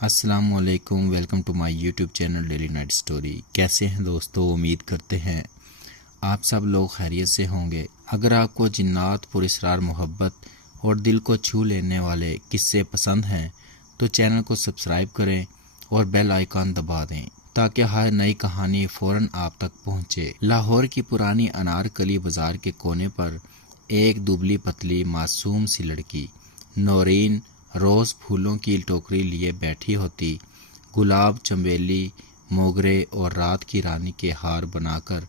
السلام علیکم، welcome to my YouTube channel daily night story. کیسے ہیں دوستو؟ امید کرتے ہیں آپ سب لوگ خیریت سے ہوں گے۔ اگر آپ کو جنات، پر اسرار محبت اور دل کو چھو لینے والے قصے پسند ہیں تو چینل کو سبسکرائب کریں اور بیل آئیکن دبا دیں تاکہ ہر نئی کہانی فوراً آپ تک پہنچے۔ لاہور کی پرانی انارکلی بازار کے کونے پر ایک دبلی پتلی معصوم سی لڑکی نورین روز پھولوں کی ٹوکری لیے بیٹھی ہوتی، گلاب، چنبیلی، موگرے اور رات کی رانی کے ہار بنا کر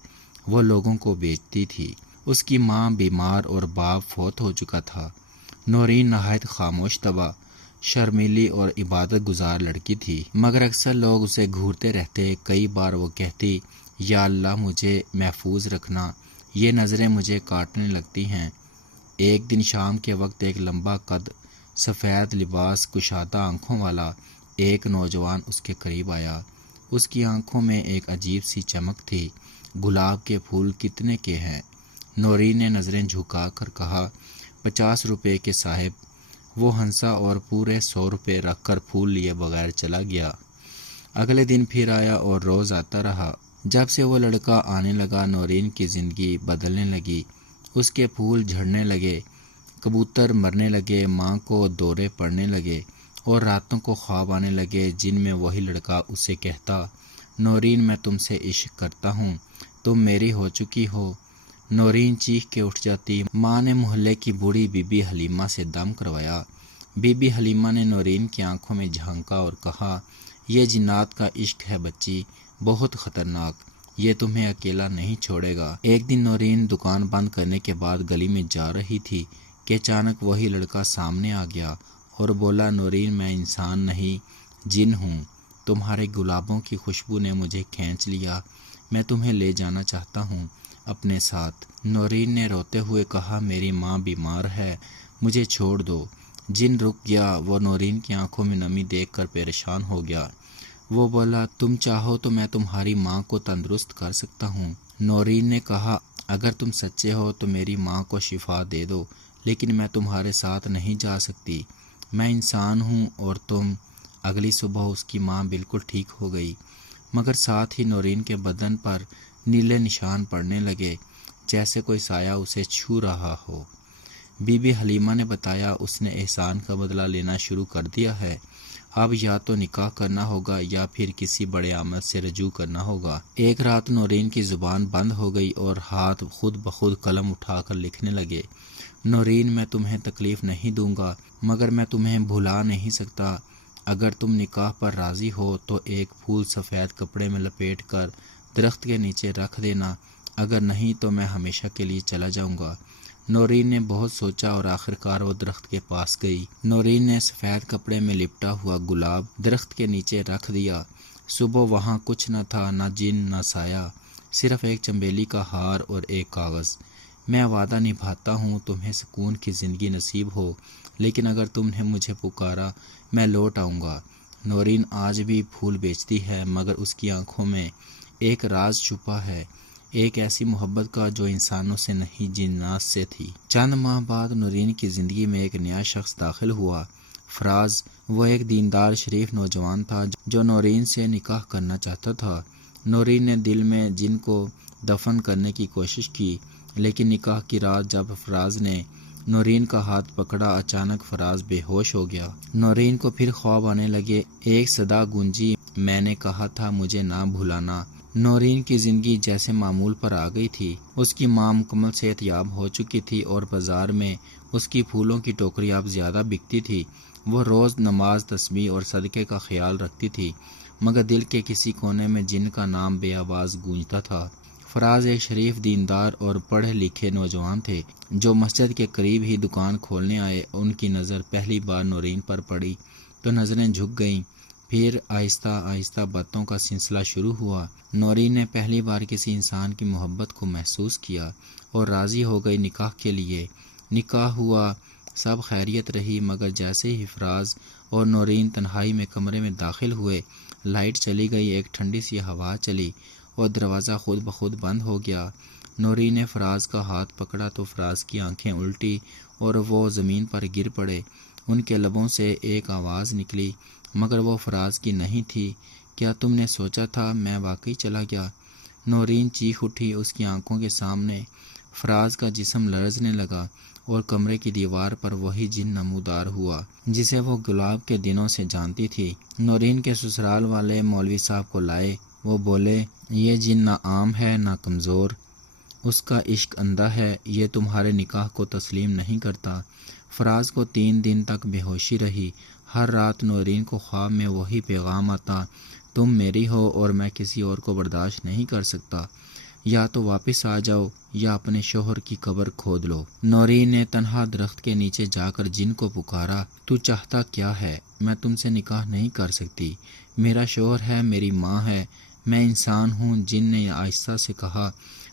وہ لوگوں کو بیچتی تھی۔ اس کی ماں بیمار اور باپ فوت ہو چکا تھا۔ نورین نہایت خاموش طبع، شرمیلی اور عبادت گزار لڑکی تھی، مگر اکثر لوگ اسے گھورتے رہتے۔ کئی بار وہ کہتی، یا اللہ مجھے محفوظ رکھنا، یہ نظریں مجھے کاٹنے لگتی ہیں۔ ایک دن شام کے وقت ایک لمبا قد، سفید لباس، کشادہ آنکھوں والا ایک نوجوان اس کے قریب آیا۔ اس کی آنکھوں میں ایک عجیب سی چمک تھی۔ گلاب کے پھول کتنے کے ہیں؟ نورین نے نظریں جھکا کر کہا، 50 روپے کے صاحب۔ وہ ہنسا اور پورے 100 روپے رکھ کر پھول لیے بغیر چلا گیا۔ اگلے دن پھر آیا اور روز آتا رہا۔ جب سے وہ لڑکا آنے لگا، نورین کی زندگی بدلنے لگی۔ اس کے پھول جھڑنے لگے، کبوتر مرنے لگے، ماں کو دورے پڑنے لگے اور راتوں کو خواب آنے لگے جن میں وہی لڑکا اسے کہتا، نورین میں تم سے عشق کرتا ہوں، تم میری ہو چکی ہو۔ نورین چیخ کے اٹھ جاتی۔ ماں نے محلے کی بوڑھی بی بی حلیمہ سے دم کروایا۔ بی بی حلیمہ نے نورین کی آنکھوں میں جھانکا اور کہا، یہ جنات کا عشق ہے بچی، بہت خطرناک، یہ تمہیں اکیلا نہیں چھوڑے گا۔ ایک دن نورین دکان بند کرنے کے بعد گلی میں جا رہی تھی کہ اچانک وہی لڑکا سامنے آ گیا اور بولا، نورین میں انسان نہیں جن ہوں، تمہارے گلابوں کی خوشبو نے مجھے کھینچ لیا، میں تمہیں لے جانا چاہتا ہوں اپنے ساتھ۔ نورین نے روتے ہوئے کہا، میری ماں بیمار ہے، مجھے چھوڑ دو۔ جن رک گیا۔ وہ نورین کی آنکھوں میں نمی دیکھ کر پریشان ہو گیا۔ وہ بولا، تم چاہو تو میں تمہاری ماں کو تندرست کر سکتا ہوں۔ نورین نے کہا، اگر تم سچے ہو تو میری ماں کو شفا دے دو، لیکن میں تمہارے ساتھ نہیں جا سکتی، میں انسان ہوں اور تم۔ اگلی صبح اس کی ماں بالکل ٹھیک ہو گئی، مگر ساتھ ہی نورین کے بدن پر نیلے نشان پڑنے لگے، جیسے کوئی سایہ اسے چھو رہا ہو۔ بی بی حلیمہ نے بتایا، اس نے احسان کا بدلہ لینا شروع کر دیا ہے، اب یا تو نکاح کرنا ہوگا یا پھر کسی بڑے عامل سے رجوع کرنا ہوگا۔ ایک رات نورین کی زبان بند ہو گئی اور ہاتھ خود بخود قلم اٹھا کر لکھنے لگے، نورین میں تمہیں تکلیف نہیں دوں گا، مگر میں تمہیں بھلا نہیں سکتا۔ اگر تم نکاح پر راضی ہو تو ایک پھول سفید کپڑے میں لپیٹ کر درخت کے نیچے رکھ دینا، اگر نہیں تو میں ہمیشہ کے لیے چلا جاؤں گا۔ نورین نے بہت سوچا اور آخرکار وہ درخت کے پاس گئی۔ نورین نے سفید کپڑے میں لپٹا ہوا گلاب درخت کے نیچے رکھ دیا۔ صبح وہاں کچھ نہ تھا، نہ جن نہ سایہ، صرف ایک چنبیلی کا ہار اور ایک کاغذ۔ میں وعدہ نبھاتا ہوں تمہیں سکون کی زندگی نصیب ہو، لیکن اگر تم نے مجھے پکارا میں لوٹ آؤں گا۔ نورین آج بھی پھول بیچتی ہے، مگر اس کی آنکھوں میں ایک راز چھپا ہے، ایک ایسی محبت کا جو انسانوں سے نہیں جنات سے تھی۔ چند ماہ بعد نورین کی زندگی میں ایک نیا شخص داخل ہوا، فراز۔ وہ ایک دیندار شریف نوجوان تھا جو نورین سے نکاح کرنا چاہتا تھا۔ نورین نے دل میں جن کو دفن کرنے کی کوشش کی، لیکن نکاح کی رات جب فراز نے نورین کا ہاتھ پکڑا، اچانک فراز بے ہوش ہو گیا۔ نورین کو پھر خواب آنے لگے، ایک صدا گونجی، میں نے کہا تھا مجھے نہ بھلانا۔ نورین کی زندگی جیسے معمول پر آ گئی تھی۔ اس کی ماں مکمل صحت یاب ہو چکی تھی اور بازار میں اس کی پھولوں کی ٹوکری اب زیادہ بکتی تھی۔ وہ روز نماز، تسبیح اور صدقے کا خیال رکھتی تھی، مگر دل کے کسی کونے میں جن کا نام بے آواز گونجتا تھا۔ فراز ایک شریف، دیندار اور پڑھے لکھے نوجوان تھے جو مسجد کے قریب ہی دکان کھولنے آئے۔ ان کی نظر پہلی بار نورین پر پڑی تو نظریں جھک گئیں، پھر آہستہ آہستہ باتوں کا سلسلہ شروع ہوا۔ نورین نے پہلی بار کسی انسان کی محبت کو محسوس کیا اور راضی ہو گئی نکاح کے لیے۔ نکاح ہوا، سب خیریت رہی، مگر جیسے ہی فراز اور نورین تنہائی میں کمرے میں داخل ہوئے، لائٹ چلی گئی، ایک ٹھنڈی سی ہوا چلی اور دروازہ خود بخود بند ہو گیا۔ نورین نے فراز کا ہاتھ پکڑا تو فراز کی آنکھیں الٹی اور وہ زمین پر گر پڑے۔ ان کے لبوں سے ایک آواز نکلی، مگر وہ فراز کی نہیں تھی۔ کیا تم نے سوچا تھا میں واقعی چلا گیا؟ نورین چیخ اٹھی۔ اس کی آنکھوں کے سامنے فراز کا جسم لرزنے لگا اور کمرے کی دیوار پر وہی جن نمودار ہوا جسے وہ گلاب کے دنوں سے جانتی تھی۔ نورین کے سسرال والے مولوی صاحب کو لائے۔ وہ بولے، یہ جن نہ عام ہے نہ کمزور، اس کا عشق اندھا ہے، یہ تمہارے نکاح کو تسلیم نہیں کرتا۔ فراز کو 3 دن تک بے ہوشی رہی۔ ہر رات نورین کو خواب میں وہی پیغام آتا، تم میری ہو اور میں کسی اور کو برداشت نہیں کر سکتا، یا تو واپس آ جاؤ یا اپنے شوہر کی قبر کھود لو۔ نورین نے تنہا درخت کے نیچے جا کر جن کو پکارا، تو چاہتا کیا ہے؟ میں تم سے نکاح نہیں کر سکتی، میرا شوہر ہے، میری ماں ہے، میں انسان ہوں۔ جن نے آہستہ سے کہا،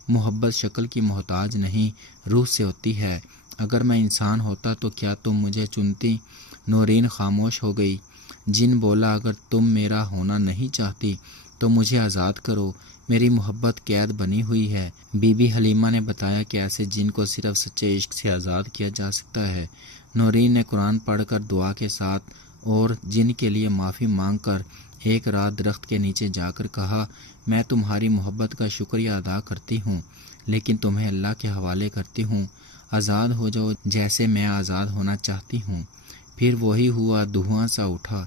محبت شکل کی محتاج نہیں، روح سے ہوتی ہے، اگر میں انسان ہوتا تو کیا تم مجھے چنتی؟ نورین خاموش ہو گئی۔ جن بولا، اگر تم میرا ہونا نہیں چاہتی تو مجھے آزاد کرو، میری محبت قید بنی ہوئی ہے۔ بی بی حلیمہ نے بتایا کہ ایسے جن کو صرف سچے عشق سے آزاد کیا جا سکتا ہے۔ نورین نے قرآن پڑھ کر دعا کے ساتھ اور جن کے لیے معافی مانگ کر ایک رات درخت کے نیچے جا کر کہا، میں تمہاری محبت کا شکریہ ادا کرتی ہوں، لیکن تمہیں اللہ کے حوالے کرتی ہوں، آزاد ہو جاؤ جیسے میں آزاد ہونا چاہتی ہوں۔ پھر وہی ہوا، دھواں سا اٹھا،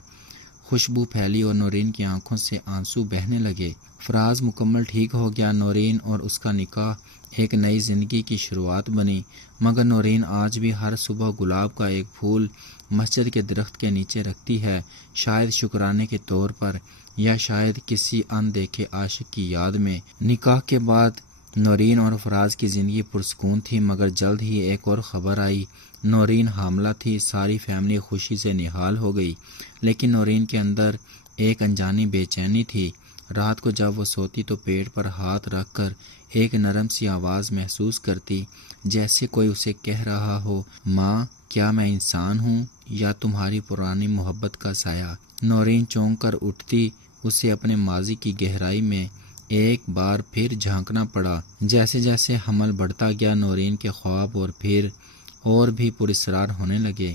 خوشبو پھیلی اور نورین کی آنکھوں سے آنسو بہنے لگے۔ فراز مکمل ٹھیک ہو گیا۔ نورین اور اس کا نکاح ایک نئی زندگی کی شروعات بنی، مگر نورین آج بھی ہر صبح گلاب کا ایک پھول مسجد کے درخت کے نیچے رکھتی ہے، شاید شکرانے کے طور پر، یا شاید کسی اندیکھے عاشق کی یاد میں۔ نکاح کے بعد نورین اور فراز کی زندگی پرسکون تھی، مگر جلد ہی ایک اور خبر آئی۔ نورین حاملہ تھی۔ ساری فیملی خوشی سے نہال ہو گئی، لیکن نورین کے اندر ایک انجانی بے چینی تھی۔ رات کو جب وہ سوتی تو پیٹ پر ہاتھ رکھ کر ایک نرم سی آواز محسوس کرتی، جیسے کوئی اسے کہہ رہا ہو، ماں، کیا میں انسان ہوں یا تمہاری پرانی محبت کا سایہ؟ نورین چونک کر اٹھتی۔ اسے اپنے ماضی کی گہرائی میں ایک بار پھر جھانکنا پڑا۔ جیسے جیسے حمل بڑھتا گیا، نورین کے خواب اور پھر اور بھی پراسرار ہونے لگے۔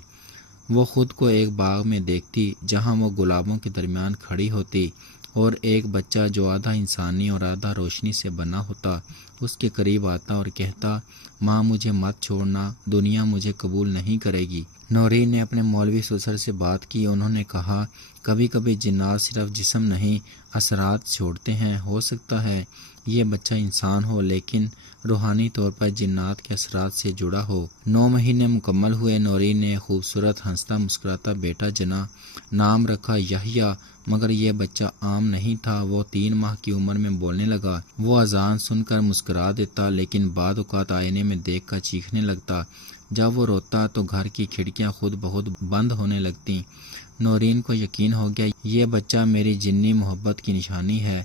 وہ خود کو ایک باغ میں دیکھتی جہاں وہ گلابوں کے درمیان کھڑی ہوتی اور ایک بچہ جو آدھا انسانی اور آدھا روشنی سے بنا ہوتا اس کے قریب آتا اور کہتا، ماں مجھے مت چھوڑنا، دنیا مجھے قبول نہیں کرے گی۔ نورین نے اپنے مولوی سسر سے بات کی۔ انہوں نے کہا، کبھی کبھی جنات صرف جسم نہیں، اثرات چھوڑتے ہیں، ہو سکتا ہے یہ بچہ انسان ہو لیکن روحانی طور پر جنات کے اثرات سے جڑا ہو۔ 9 مہینے مکمل ہوئے۔ نورین نے خوبصورت ہنستا مسکراتا بیٹا جنا، نام رکھا یحییٰ، مگر یہ بچہ عام نہیں تھا۔ وہ 3 ماہ کی عمر میں بولنے لگا۔ وہ اذان سن کر مسکرا دیتا، لیکن بعد اوقات آئینے میں دیکھ کر چیخنے لگتا۔ جب وہ روتا تو گھر کی کھڑکیاں خود بخود بند ہونے لگتیں۔ نورین کو یقین ہو گیا، یہ بچہ میری جنی محبت کی نشانی ہے۔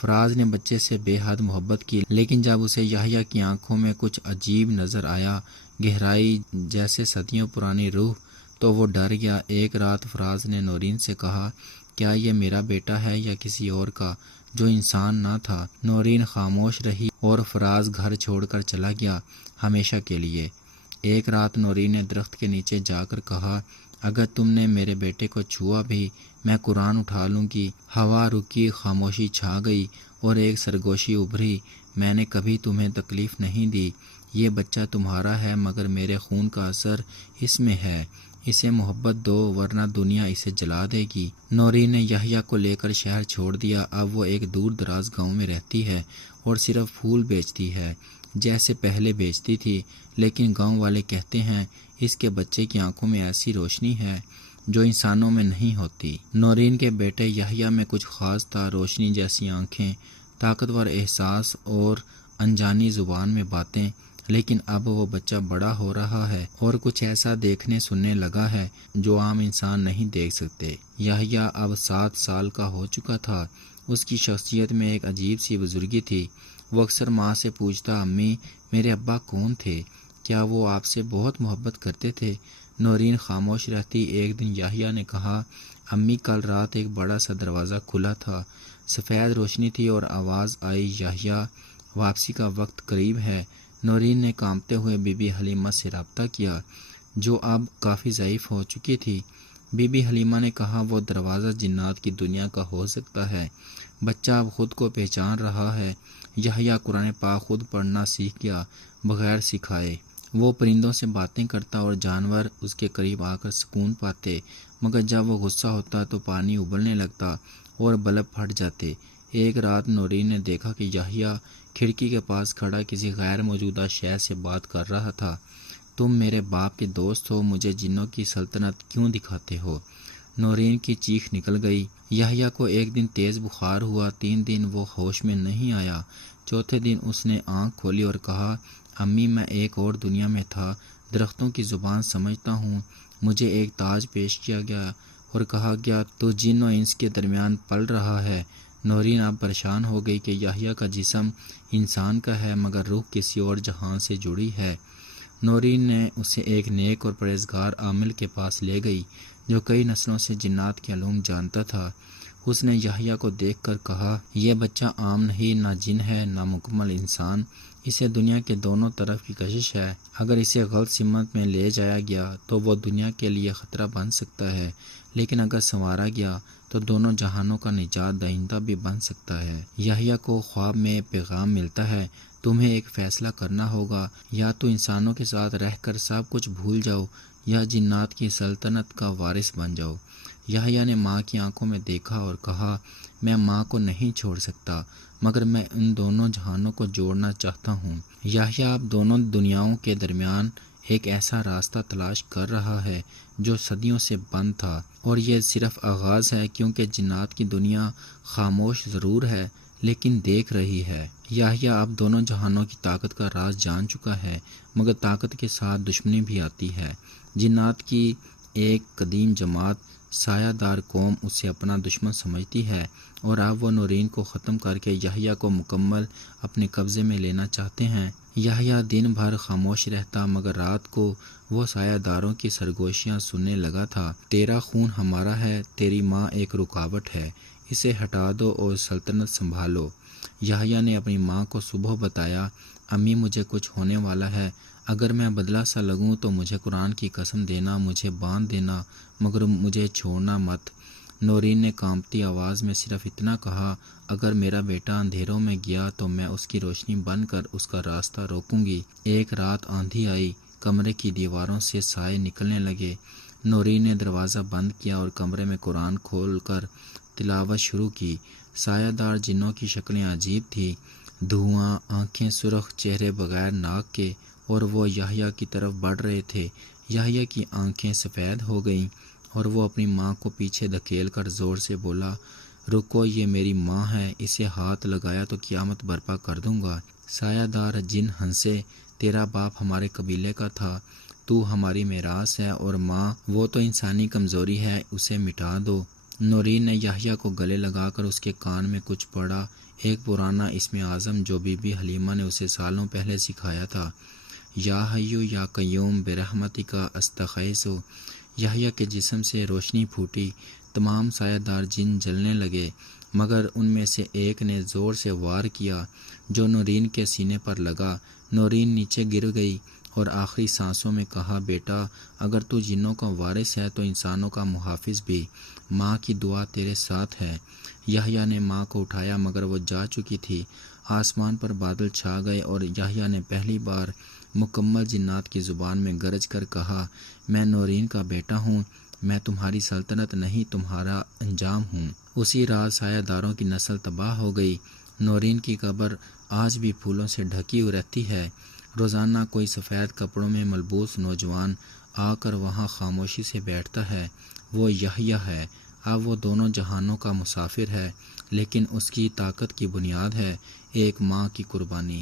فراز نے بچے سے بے حد محبت کی، لیکن جب اسے یحییٰ کی آنکھوں میں کچھ عجیب نظر آیا، گہرائی جیسے صدیوں پرانی روح، تو وہ ڈر گیا۔ ایک رات فراز نے نورین سے کہا، کیا یہ میرا بیٹا ہے یا کسی اور کا جو انسان نہ تھا؟ نورین خاموش رہی اور فراز گھر چھوڑ کر چلا گیا، ہمیشہ کے لیے۔ ایک رات نورین نے درخت کے نیچے جا کر کہا، اگر تم نے میرے بیٹے کو چھوا بھی میں قرآن اٹھا لوں گی۔ ہوا رکی، خاموشی چھا گئی اور ایک سرگوشی ابھری، میں نے کبھی تمہیں تکلیف نہیں دی، یہ بچہ تمہارا ہے مگر میرے خون کا اثر اس میں ہے، اسے محبت دو ورنہ دنیا اسے جلا دے گی۔ نورین نے یحییٰ کو لے کر شہر چھوڑ دیا۔ اب وہ ایک دور دراز گاؤں میں رہتی ہے اور صرف پھول بیچتی ہے جیسے پہلے بیچتی تھی، لیکن گاؤں والے کہتے ہیں اس کے بچے کی آنکھوں میں ایسی روشنی ہے جو انسانوں میں نہیں ہوتی۔ نورین کے بیٹے یحییٰ میں کچھ خاص تھا، روشنی جیسی آنکھیں، طاقتور احساس اور انجانی زبان میں باتیں، لیکن اب وہ بچہ بڑا ہو رہا ہے اور کچھ ایسا دیکھنے سننے لگا ہے جو عام انسان نہیں دیکھ سکتے۔ یحییٰ اب 7 سال کا ہو چکا تھا۔ اس کی شخصیت میں ایک عجیب سی بزرگی تھی۔ وہ اکثر ماں سے پوچھتا، امی میرے ابا کون تھے؟ کیا وہ آپ سے بہت محبت کرتے تھے؟ نورین خاموش رہتی۔ ایک دن یحییٰ نے کہا، امی کل رات ایک بڑا سا دروازہ کھلا تھا، سفید روشنی تھی اور آواز آئی، یحییٰ واپسی کا وقت قریب ہے۔ نورین نے کانپتے ہوئے بی بی حلیمہ سے رابطہ کیا جو اب کافی ضعیف ہو چکی تھی۔ بی بی حلیمہ نے کہا وہ دروازہ جنات کی دنیا کا ہو سکتا ہے، بچہ اب خود کو پہچان رہا ہے۔ یحییٰ قرآن پاک خود پڑھنا سیکھ گیا بغیر سکھائے۔ وہ پرندوں سے باتیں کرتا اور جانور اس کے قریب آ کر سکون پاتے، مگر جب وہ غصہ ہوتا تو پانی ابلنے لگتا اور بلب پھٹ جاتے۔ ایک رات نورین نے دیکھا کہ یحییٰ کھڑکی کے پاس کھڑا کسی غیر موجودہ شے سے بات کر رہا تھا۔ تم میرے باپ کے دوست ہو، مجھے جنوں کی سلطنت کیوں دکھاتے ہو؟ نورین کی چیخ نکل گئی۔ یحییٰ کو ایک دن تیز بخار ہوا، 3 دن وہ ہوش میں نہیں آیا۔ چوتھے دن اس نے آنکھ کھولی اور کہا، امی میں ایک اور دنیا میں تھا، درختوں کی زبان سمجھتا ہوں۔ مجھے ایک تاج پیش کیا گیا اور کہا گیا تو جن و انس کے درمیان پل رہا ہے۔ نورین اب پریشان ہو گئی کہ یحییٰ کا جسم انسان کا ہے مگر روح کسی اور جہان سے جڑی ہے۔ نورین نے اسے ایک نیک اور پرہیزگار عامل کے پاس لے گئی جو کئی نسلوں سے جنات کے علوم جانتا تھا۔ اس نے یحییٰ کو دیکھ کر کہا، یہ بچہ عام نہیں، نہ جن ہے نہ مکمل انسان، اسے دنیا کے دونوں طرف کی کشش ہے۔ اگر اسے غلط سمت میں لے جایا گیا تو وہ دنیا کے لیے خطرہ بن سکتا ہے، لیکن اگر سنوارا گیا تو دونوں جہانوں کا نجات دہندہ بھی بن سکتا ہے۔ یحییٰ کو خواب میں پیغام ملتا ہے، تمہیں ایک فیصلہ کرنا ہوگا، یا تو انسانوں کے ساتھ رہ کر سب کچھ بھول جاؤ یا جنات کی سلطنت کا وارث بن جاؤ۔ یحییٰ نے ماں کی آنکھوں میں دیکھا اور کہا، میں ماں کو نہیں چھوڑ سکتا، مگر میں ان دونوں جہانوں کو جوڑنا چاہتا ہوں۔ یحییٰ اب دونوں دنیاؤں کے درمیان ایک ایسا راستہ تلاش کر رہا ہے جو صدیوں سے بند تھا، اور یہ صرف آغاز ہے، کیونکہ جنات کی دنیا خاموش ضرور ہے لیکن دیکھ رہی ہے۔ یحییٰ اب دونوں جہانوں کی طاقت کا راز جان چکا ہے، مگر طاقت کے ساتھ دشمنی بھی آتی ہے۔ جنات کی ایک قدیم جماعت، سایہ دار قوم اسے اپنا دشمن سمجھتی ہے، اور اب وہ نورین کو ختم کر کے یحییٰ کو مکمل اپنے قبضے میں لینا چاہتے ہیں۔ یحییٰ دن بھر خاموش رہتا، مگر رات کو وہ سایہ داروں کی سرگوشیاں سننے لگا تھا۔ تیرا خون ہمارا ہے، تیری ماں ایک رکاوٹ ہے، اسے ہٹا دو اور سلطنت سنبھالو۔ یحییٰ نے اپنی ماں کو صبح بتایا، امی مجھے کچھ ہونے والا ہے، اگر میں بدلہ سا لگوں تو مجھے قرآن کی قسم دینا، مجھے باندھ دینا، مگر مجھے چھوڑنا مت۔ نورین نے کانپتی آواز میں صرف اتنا کہا، اگر میرا بیٹا اندھیروں میں گیا تو میں اس کی روشنی بن کر اس کا راستہ روکوں گی۔ ایک رات آندھی آئی، کمرے کی دیواروں سے سائے نکلنے لگے۔ نورین نے دروازہ بند کیا اور کمرے میں قرآن کھول کر تلاوت شروع کی۔ سایہ دار جنوں کی شکلیں عجیب تھیں، دھواں، آنکھیں سرخ، چہرے بغیر ناک کے، اور وہ یحییٰ کی طرف بڑھ رہے تھے۔ یحییٰ کی آنکھیں سفید ہو گئیں اور وہ اپنی ماں کو پیچھے دھکیل کر زور سے بولا، رکو، یہ میری ماں ہے، اسے ہاتھ لگایا تو قیامت برپا کر دوں گا۔ سایہ دار جن ہنسے، تیرا باپ ہمارے قبیلے کا تھا، تو ہماری میراث ہے، اور ماں وہ تو انسانی کمزوری ہے، اسے مٹا دو۔ نورین نے یحییٰ کو گلے لگا کر اس کے کان میں کچھ پڑھا، ایک پرانا اسم اعظم جو بی بی حلیمہ نے اسے سالوں پہلے سکھایا تھا، یا حیو یا قیوم برحمتک استغیث۔ یحییٰ کے جسم سے روشنی پھوٹی، تمام سایہ دار جن جلنے لگے، مگر ان میں سے ایک نے زور سے وار کیا جو نورین کے سینے پر لگا۔ نورین نیچے گر گئی اور آخری سانسوں میں کہا، بیٹا اگر تو جنوں کا وارث ہے تو انسانوں کا محافظ بھی، ماں کی دعا تیرے ساتھ ہے۔ یحییٰ نے ماں کو اٹھایا مگر وہ جا چکی تھی۔ آسمان پر بادل چھا گئے اور یحییٰ نے پہلی بار مکمل جنات کی زبان میں گرج کر کہا، میں نورین کا بیٹا ہوں، میں تمہاری سلطنت نہیں تمہارا انجام ہوں۔ اسی رات سایہ داروں کی نسل تباہ ہو گئی۔ نورین کی قبر آج بھی پھولوں سے ڈھکی ہوئی رہتی ہے۔ روزانہ کوئی سفید کپڑوں میں ملبوس نوجوان آ کر وہاں خاموشی سے بیٹھتا ہے، وہ یحییٰ ہے۔ اب وہ دونوں جہانوں کا مسافر ہے، لیکن اس کی طاقت کی بنیاد ہے ایک ماں کی قربانی۔